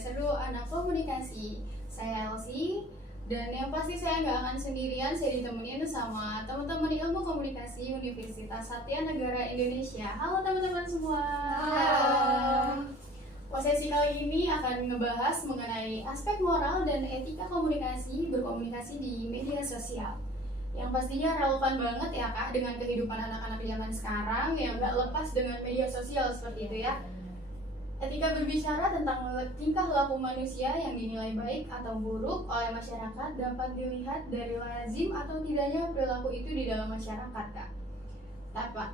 seru anak komunikasi. Saya Elsie, dan yang pasti saya nggak akan sendirian, saya ditemenin sama teman-teman ilmu komunikasi Universitas Satya Negara Indonesia. Halo teman-teman semua. Halo. Sesi kali ini akan ngebahas mengenai aspek moral dan etika komunikasi berkomunikasi di media sosial. Yang pastinya relevan banget ya Kak dengan kehidupan anak-anak zaman sekarang yang nggak lepas dengan media sosial seperti itu ya. Etika berbicara tentang tingkah laku manusia yang dinilai baik atau buruk oleh masyarakat dapat dilihat dari lazim atau tidaknya perilaku itu di dalam masyarakat, Kak.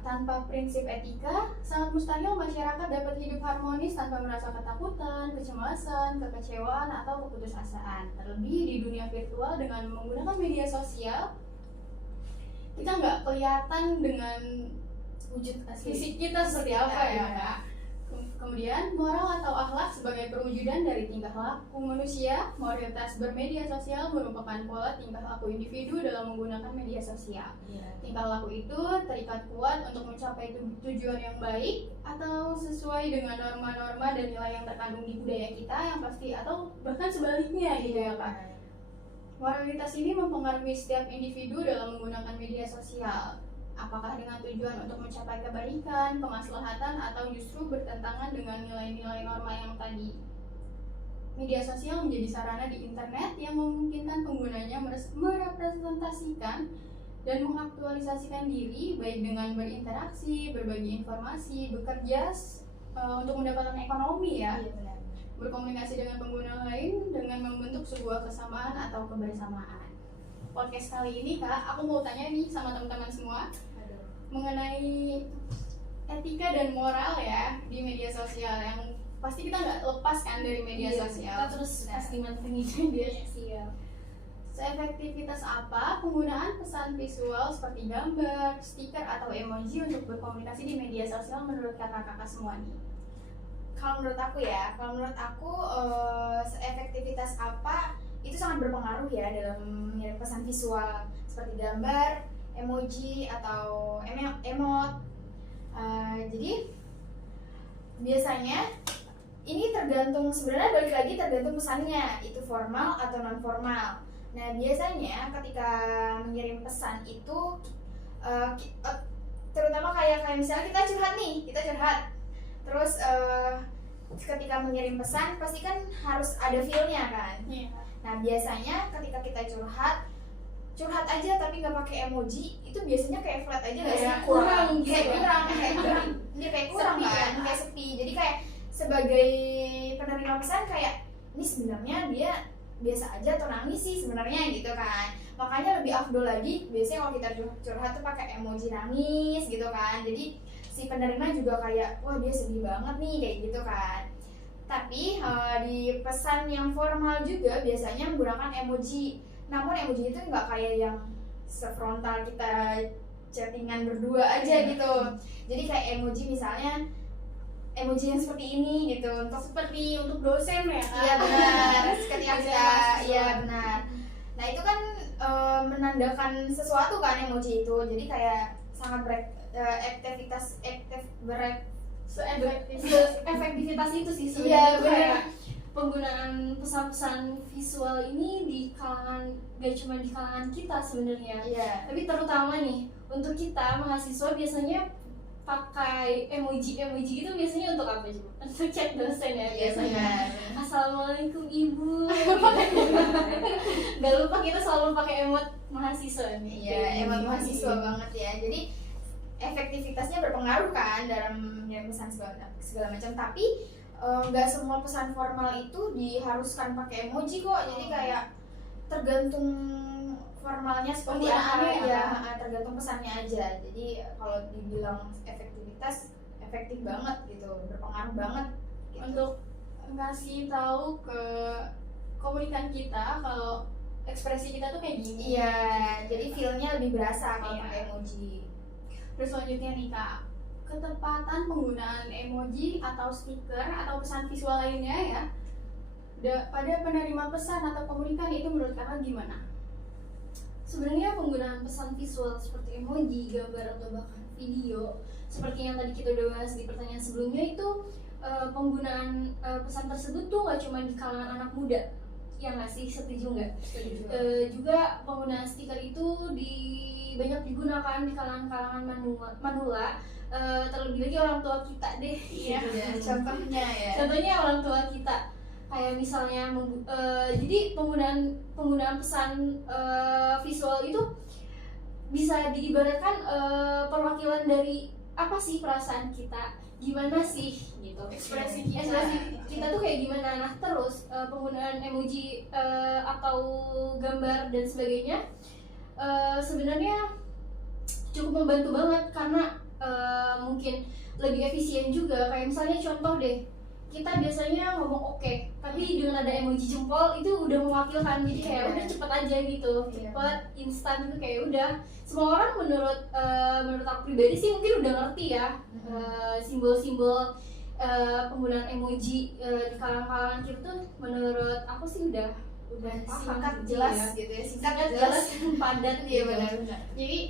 Tanpa prinsip etika, sangat mustahil masyarakat dapat hidup harmonis tanpa merasa ketakutan, kecemasan, kekecewaan, atau keputusasaan. Terlebih di dunia virtual dengan menggunakan media sosial, kita nggak kelihatan dengan wujud fisik kita seperti apa ya, Kak. Kemudian, moral atau akhlak sebagai perwujudan dari tingkah laku manusia. Moralitas bermedia sosial merupakan pola tingkah laku individu dalam menggunakan media sosial. Tingkah laku itu terikat kuat untuk mencapai tujuan yang baik atau sesuai dengan norma-norma dan nilai yang terkandung di budaya kita yang pasti, atau bahkan sebaliknya gitu ya Kak. Moralitas ini mempengaruhi setiap individu dalam menggunakan media sosial. Apakah dengan tujuan untuk mencapai kebaikan, kemaslahatan, atau justru bertentangan dengan nilai-nilai norma yang tadi. Media sosial menjadi sarana di internet yang memungkinkan penggunanya merepresentasikan dan mengaktualisasikan diri baik dengan berinteraksi, berbagi informasi, bekerja untuk mendapatkan ekonomi ya. Berkomunikasi dengan pengguna lain dengan membentuk sebuah kesamaan atau kebersamaan. Podcast kali ini Kak, aku mau tanya nih sama teman-teman semua mengenai etika dan moral ya di media sosial, yang pasti kita nggak lepas kan dari media sosial. Kita terus pasti mantengin media sosial. Seefektivitas apa penggunaan pesan visual seperti gambar, stiker, atau emoji untuk berkomunikasi di media sosial menurut kakak-kakak semua nih? Kalau menurut aku seefektivitas apa itu sangat berpengaruh ya dalam mengirim pesan visual seperti gambar, emoji, atau emot. Jadi biasanya ini sebenarnya balik lagi tergantung pesannya, itu formal atau non formal. Nah biasanya ketika mengirim pesan itu terutama kayak misalnya kita curhat terus ketika mengirim pesan pasti kan harus ada feel-nya kan. Nah biasanya ketika kita curhat aja tapi nggak pakai emoji, itu biasanya kayak flat aja nggak sih? Kurang kayak kurang kan, kayak sepi. Jadi kayak sebagai penerima pesan kayak ini sebenarnya dia biasa aja atau nangis sih sebenarnya gitu kan. Makanya lebih afdol lagi biasanya kalau kita curhat tuh pakai emoji nangis gitu kan. Jadi si penerima juga kayak wah dia sedih banget nih kayak gitu kan. Tapi di pesan yang formal juga biasanya menggunakan emoji. Namun emoji itu nggak kayak yang sefrontal kita chattingan berdua aja gitu. Jadi kayak emoji misalnya emoji yang seperti ini gitu, untuk dosen ya kan? Iya benar. Ketika kita iya benar. Nah itu kan menandakan sesuatu kan emoji itu. Jadi kayak sangat efektivitas itu sih sebenarnya. Iya Itu benar. kayak penggunaan pesan-pesan visual ini di kalangan, gak cuma di kalangan kita sebenarnya, tapi terutama nih untuk kita mahasiswa biasanya pakai emoji gitu biasanya untuk apa coba? Untuk chat dosen ya biasanya. Assalamualaikum ibu. Gak lupa kita selalu pakai emot mahasiswa nih. Iya, emot mahasiswa banget ya. Jadi efektivitasnya berpengaruh kan dalam mengirim pesan segala macam. Tapi nggak semua pesan formal itu diharuskan pakai emoji kok. Jadi kayak tergantung formalnya seperti apa ya, tergantung pesannya aja. Jadi kalau dibilang efektivitas, efektif banget gitu, berpengaruh banget gitu. Untuk ngasih tahu ke komunikan kita kalau ekspresi kita tuh kayak gini. Iya, jadi feel-nya lebih berasa kalau Iya. pakai emoji. Terus selanjutnya nih Kak, ketepatan penggunaan emoji atau stiker atau pesan visual lainnya ya pada penerima pesan atau komunikan itu menurut kakak gimana? Sebenarnya penggunaan pesan visual seperti emoji, gambar, atau bahkan video seperti yang tadi kita udah bahas di pertanyaan sebelumnya itu penggunaan pesan tersebut tuh nggak cuma di kalangan anak muda, ya nggak sih, setuju nggak? Juga penggunaan stiker itu banyak digunakan di kalangan manula, terlebih lagi orang tua kita deh. Iya. Gitu ya. Contohnya ya. Contohnya orang tua kita, kayak misalnya jadi penggunaan pesan visual itu bisa diibaratkan perwakilan dari apa sih perasaan kita, gimana sih gitu, Ekspresi kita tuh kayak gimana. Nah terus penggunaan emoji atau gambar dan sebagainya sebenarnya cukup membantu banget karena mungkin lebih efisien juga. Kayak misalnya contoh deh, kita biasanya ngomong oke, tapi dengan ada emoji jempol itu udah mewakilkan, jadi kayak udah cepet aja gitu, cepet, instan gitu, kayak udah semua orang menurut aku pribadi sih mungkin udah ngerti ya simbol-simbol penggunaan emoji di kalangan kita tuh. Menurut aku sih udah paham, Singkat jelas gitu ya, singkat jelas padat. Iya gitu. benar-benar. Jadi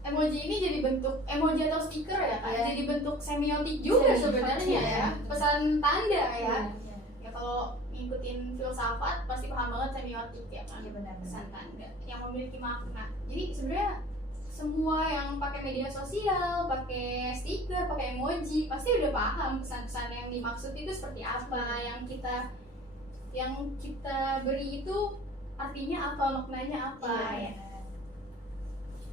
emoji ini jadi bentuk emoji atau stiker ya kan, jadi bentuk semiotik juga sebenarnya ya, pesan tanda ya. Ya kalau ngikutin filsafat pasti paham banget semiotik ya kan, pesan tanda yang memiliki makna. Jadi sebenarnya semua yang pakai media sosial, pakai stiker, pakai emoji pasti udah paham pesan-pesan yang dimaksud itu seperti apa, yang kita beri itu artinya apa, maknanya apa ya.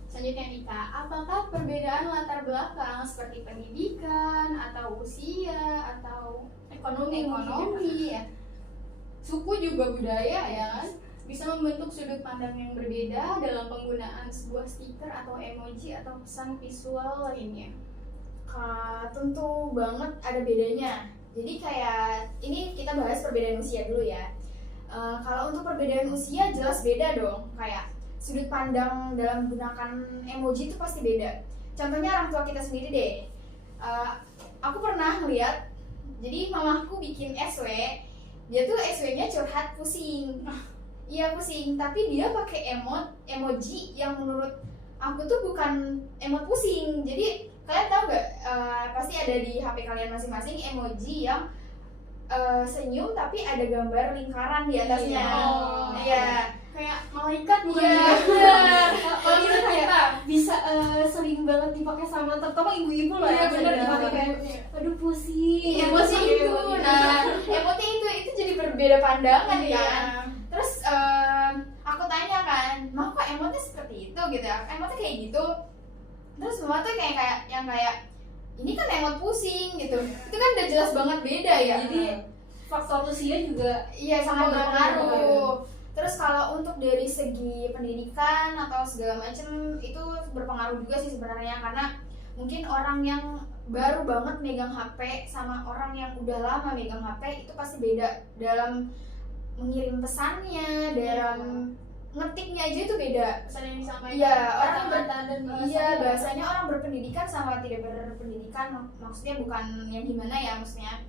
Selanjutnya Nika, apakah perbedaan latar belakang seperti pendidikan atau usia atau ekonomi ya, suku juga budaya ya kan, bisa membentuk sudut pandang yang berbeda dalam penggunaan sebuah stiker atau emoji atau pesan visual lainnya? Tentu banget ada bedanya. Jadi kayak ini kita bahas perbedaan usia dulu ya. Kalau untuk perbedaan usia jelas beda dong. Kayak sudut pandang dalam menggunakan emoji itu pasti beda. Contohnya orang tua kita sendiri deh. Aku pernah lihat, jadi mamaku bikin SW, dia tuh SW-nya curhat pusing. Iya pusing, tapi dia pakai emoji yang menurut aku tuh bukan emot pusing. Jadi kalian tahu nggak? Pasti ada di HP kalian masing-masing emoji yang senyum tapi ada gambar lingkaran di atasnya. Iya. Kayak malaikat bukan? Iya benar. Kalau kita kayak bisa sering banget dipakai sama terutama ibu-ibu lah. Iya benar, dipakai kayak aduh pusing. Emosi itu. Nah, emoti itu jadi berbeda pandangan Iya. ya. Terus aku tanya kan, "Ma, kok emotnya seperti itu?" gitu ya. Emotnya kayak gitu. Terus mama tuh kayak ini kan emot pusing gitu. Itu kan udah jelas banget beda ya. Jadi faktor usia juga Iya sangat berpengaruh. Terus kalau untuk dari segi pendidikan atau segala macam itu berpengaruh juga sih sebenarnya, karena mungkin orang yang baru banget megang HP sama orang yang udah lama megang HP itu pasti beda dalam mengirim pesannya, dalam ngetiknya aja itu beda. Pesan yang disampaikan. Iya, orang kata-kata dan Iya, bahasanya orang berpendidikan sama tidak berpendidikan maksudnya bukan yang gimana ya, maksudnya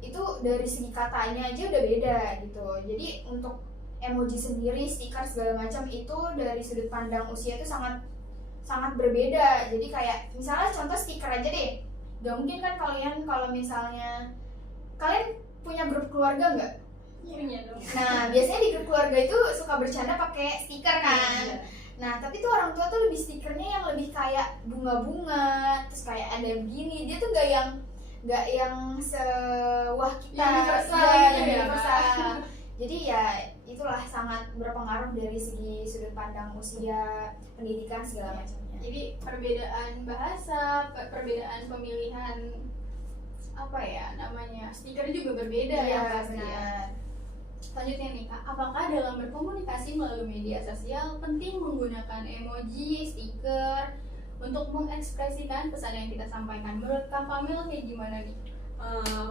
itu dari segi katanya aja udah beda gitu. Jadi untuk emoji sendiri, stiker segala macam itu dari sudut pandang usia itu sangat berbeda. Jadi kayak misalnya contoh stiker aja deh, gak mungkin kan kalian kalau misalnya kalian punya grup keluarga nggak? punya dong. Nah biasanya di grup keluarga itu suka bercanda pakai stiker kan. Nah tapi tuh orang tua tuh lebih stikernya yang lebih kayak bunga-bunga, terus kayak ada begini, dia tuh nggak yang sewah kita Universal ya, gitu ya, universal. Jadi ya itulah sangat berpengaruh dari segi sudut pandang usia, pendidikan segala macamnya. Jadi perbedaan bahasa, perbedaan pemilihan apa ya namanya stiker juga berbeda ya pasti ya. Selanjutnya nih Kak, apakah dalam berkomunikasi melalui media sosial penting menggunakan emoji, stiker untuk mengekspresikan pesan yang kita sampaikan? Menurut Kak Famil kayak gimana nih?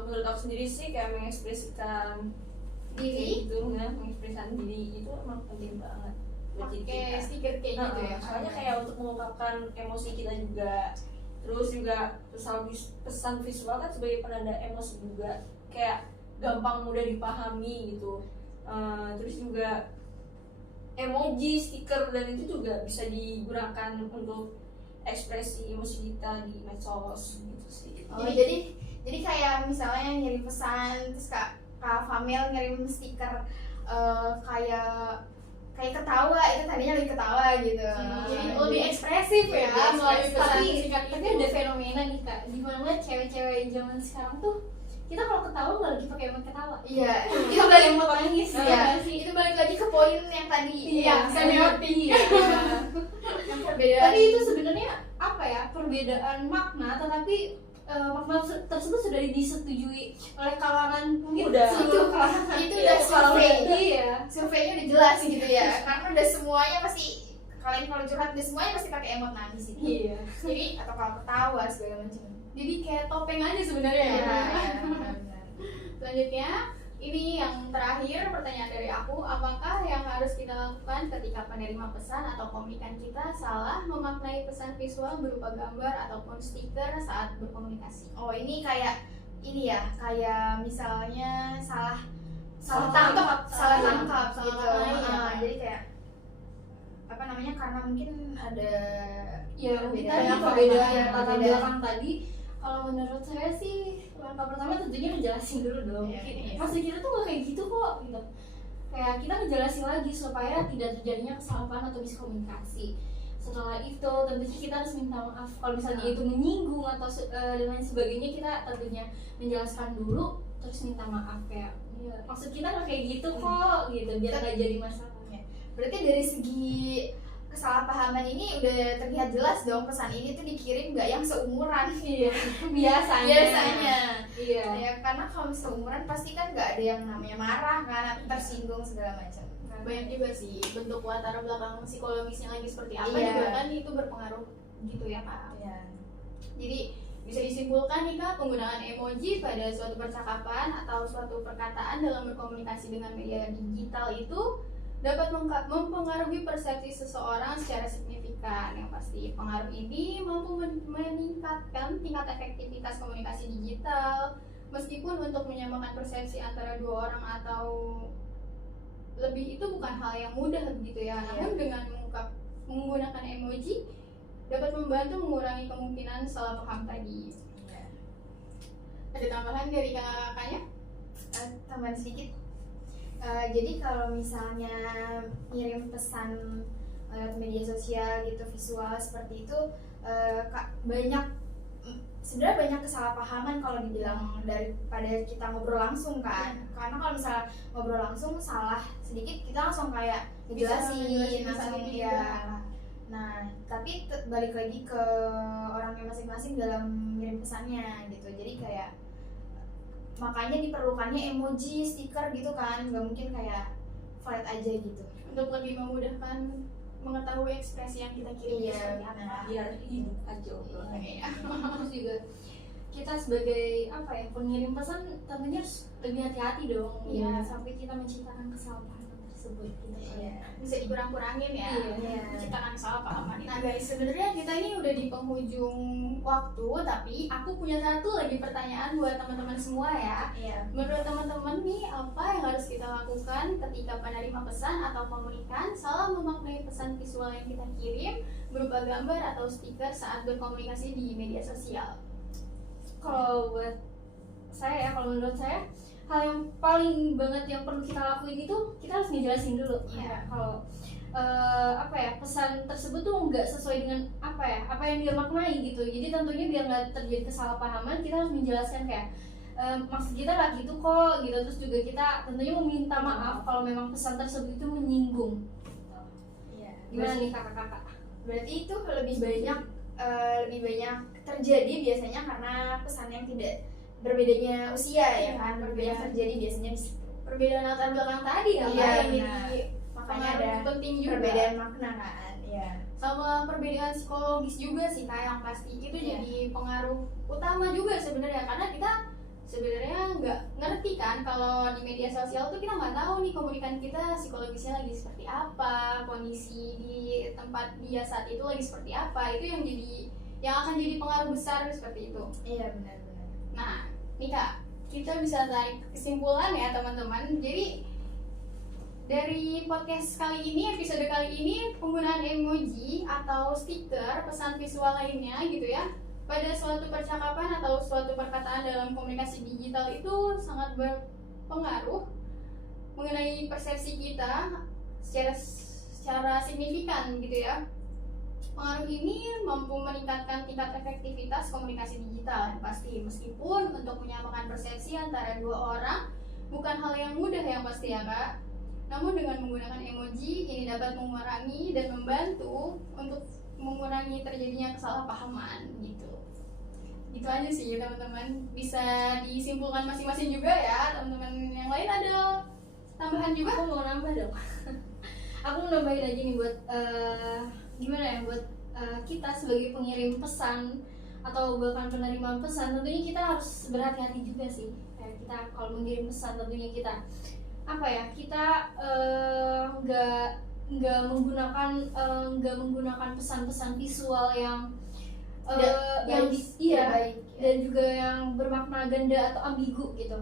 Menurut aku sendiri sih kayak mengekspresikan Diri? gitu ya, mengekspresikan diri itu emang penting banget buat diri Pakai kita. stiker kayak gitu ya? Soalnya kayak untuk mengungkapkan emosi kita juga, terus juga pesan visual kan sebagai penanda emosi juga, kayak gampang mudah dipahami gitu. Terus juga emoji, stiker dan itu juga bisa digunakan untuk ekspresi emosi kita di medsos gitu sih. Oh, jadi Jadi kayak misalnya ngirim pesan terus Kak Famel ngirim stiker kayak ketawa, itu tadinya lebih ketawa gitu. Jadi lebih ekspresif ya Lebih melalui ekspresif. pesan tapi singkat tapi itu. ada fenomena nih kak, dimana cewek-cewek zaman sekarang tuh kita kalau ketawa nggak lagi pakai emot ketawa, Iya, itu balik emot nangis Iya. ya nggak sih? itu balik lagi ke poin yang tadi. Iya, semiotik. Iya. Yang perbedaan. Tapi itu sebenarnya apa ya, perbedaan makna, tetapi makna tersebut sudah disetujui oleh kalangan mungkin Udah. seluruh kalangan. itu Iya, udah kalangan. survei. Iya. Surveinya udah jelas gitu ya. Karena udah semuanya pasti, kalian kalau curhat udah semuanya pasti pakai emot nangis itu. Iya. Jadi atau kalau ketawa segala macam. Jadi kayak topeng aja sebenarnya Iya, ya. iya, benar-benar. Selanjutnya, ini yang terakhir pertanyaan dari aku, apakah yang harus kita lakukan ketika penerima pesan atau komunikan kita salah memaknai pesan visual berupa gambar ataupun stiker saat berkomunikasi? Oh, ini kayak ini ya, kayak misalnya salah Salah tangkap, salah iya, tangkap salah gitu. maknai, ya. Jadi kayak apa namanya? Karena mungkin ada Ya, perbedaan tadi apa, perbedaan ya, latar perbedaan. belakang tadi, kalau menurut saya sih langkah pertama tentunya ngejelasin dulu dong. Iya, iya. Maksud kita tuh gak kayak gitu kok gitu. Kayak kita ngejelasin lagi supaya tidak terjadinya kesalahpahaman atau miskomunikasi. Setelah itu tentunya kita harus minta maaf kalau misalnya itu menyinggung atau dan lain sebagainya, kita tentunya menjelaskan dulu terus minta maaf kayak ya, maksud kita gak kayak gitu kok gitu, biar gak jadi masalah. Berarti dari segi kesalahpahaman ini udah terlihat jelas dong, pesan ini tuh dikirim nggak yang seumuran. Iya, biasanya. Iya. Ya karena kalau seumuran pasti kan nggak ada yang namanya marah kan atau tersinggung segala macam. Banyak juga sih bentuk latar belakang psikologisnya lagi seperti apa Iya. juga kan itu berpengaruh gitu ya Kak. Ya. Jadi bisa disimpulkan nih Kak, penggunaan emoji pada suatu percakapan atau suatu perkataan dalam berkomunikasi dengan media digital itu dapat mempengaruhi persepsi seseorang secara signifikan. Yang pasti pengaruh ini mampu meningkatkan tingkat efektivitas komunikasi digital, meskipun untuk menyamakan persepsi antara dua orang atau lebih itu bukan hal yang mudah begitu ya. Namun dengan menggunakan emoji dapat membantu mengurangi kemungkinan salah paham tadi. Ada tambahan dari kakak-kakaknya? Tambahan sedikit. Jadi kalau misalnya ngirim pesan lewat media sosial gitu visual seperti itu, sebenarnya banyak kesalahpahaman kalau dibilang daripada kita ngobrol langsung kan. Karena kalau misalnya ngobrol langsung salah sedikit kita langsung kayak ngejelasin langsung ya. Nah, tapi balik lagi ke orangnya masing-masing dalam ngirim pesannya gitu. Jadi kayak makanya diperlukannya emoji, stiker gitu kan, nggak mungkin kayak flat aja gitu. Untuk lebih memudahkan mengetahui ekspresi yang kita kirim Iya, seperti apa. benar. biar hidup aja obrolan. Iya. Terus juga kita sebagai apa ya, pengirim pesan tentunya harus lebih hati-hati dong, Iya. ya, sampai kita menciptakan kesalahpahaman tersebut gitu. Bisa dikurang-kurangin ya. Iya. Menciptakan kesalahpahaman. Nah guys, sebenarnya kita ini udah di penghujung waktu, tapi aku punya satu lagi pertanyaan buat teman-teman semua ya. Iya. Menurut teman-teman nih, apa yang harus kita lakukan ketika penerima pesan atau komunikan salah memaknai pesan visual yang kita kirim berupa gambar atau stiker saat berkomunikasi di media sosial? Kalau buat saya ya, kalau menurut saya hal yang paling banget yang perlu kita lakuin itu kita harus ngejelasin dulu. Iya. Kalau apa ya, pesan tersebut tuh nggak sesuai dengan apa yang dia maknai gitu. Jadi tentunya biar nggak terjadi kesalahpahaman, kita harus menjelaskan kayak maksud kita nggak gitu kok gitu. Terus juga kita tentunya meminta maaf kalau memang pesan tersebut itu menyinggung. Iya. Gimana nih kakak-kakak? Berarti itu lebih banyak terjadi biasanya karena pesan yang tidak berbedanya usia ya kan, berbeda terjadi biasanya di situ. Perbedaan latar belakang tadi ya, Iya, Kak, yang benar. jadi Makanya pengaruh ada penting juga. perbedaan makna kan. Iya. Sama perbedaan psikologis juga sih Kak, yang pasti itu Iya. jadi pengaruh utama juga sebenarnya, karena kita sebenarnya nggak ngerti kan kalau di media sosial tuh kita nggak tahu nih komunikan kita psikologisnya lagi seperti apa, kondisi di tempat dia saat itu lagi seperti apa, itu yang akan jadi pengaruh besar seperti itu. Iya, benar-benar. Nah, nih Kak, kita bisa tarik kesimpulan ya teman-teman. Jadi dari podcast kali ini, episode kali ini, penggunaan emoji atau stiker pesan visual lainnya gitu ya, pada suatu percakapan atau suatu perkataan dalam komunikasi digital itu sangat berpengaruh mengenai persepsi kita secara signifikan gitu ya. Pengaruh ini mampu meningkatkan tingkat efektivitas komunikasi digital yang pasti, meskipun untuk menyamakan persepsi antara dua orang bukan hal yang mudah yang pasti ya kak. Namun dengan menggunakan emoji ini dapat mengurangi dan membantu untuk mengurangi terjadinya kesalahpahaman gitu. Itu aja sih teman-teman, bisa disimpulkan masing-masing juga ya. Teman-teman yang lain ada tambahan juga? Aku mau nambah dong. Aku mau nambahin aja nih buat gimana ya, buat kita sebagai pengirim pesan atau bahkan penerima pesan, tentunya kita harus berhati-hati juga sih. Kayak kita kalau mengirim pesan tentunya kita apa ya, kita nggak menggunakan pesan-pesan visual yang baik. Dan juga yang bermakna ganda atau ambigu gitu.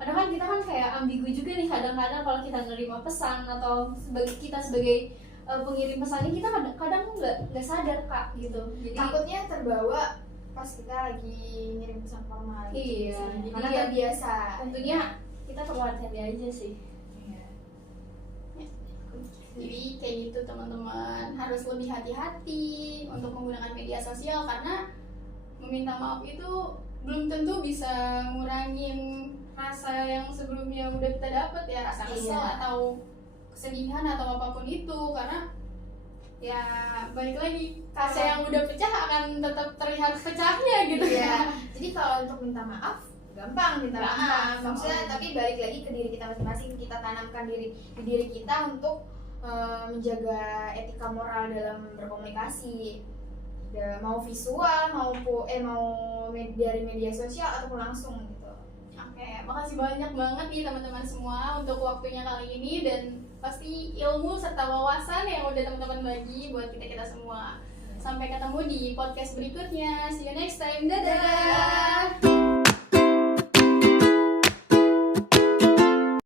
Kadang kan kita kan kayak ambigu juga nih kadang-kadang kalau kita nerima pesan atau kita sebagai pengirim pesannya, kita kadang nggak sadar kak gitu. Jadi Takutnya terbawa pas kita lagi ngirim pesan formal. Iya, gitu. Karena jadi terbiasa. tentunya kita perlu hati-hati aja sih. Jadi kayak gitu teman-teman, harus lebih hati-hati untuk menggunakan media sosial karena meminta maaf itu belum tentu bisa ngurangin rasa yang sebelumnya udah kita dapat ya, rasa kesel atau kesedihan atau apapun itu, karena ya balik lagi kaca yang udah pecah akan tetap terlihat pecahnya gitu ya. Jadi kalau untuk minta maaf gampang minta maaf maksudnya, tapi balik lagi ke diri kita masing-masing, kita tanamkan di diri kita untuk menjaga etika moral dalam berkomunikasi, ya, mau visual mau dari media sosial ataupun langsung gitu. Oke, makasih banyak banget nih teman-teman semua untuk waktunya kali ini, dan pasti ilmu serta wawasan yang udah teman-teman bagi buat kita semua. Sampai ketemu di podcast berikutnya. See you next time. Dadah.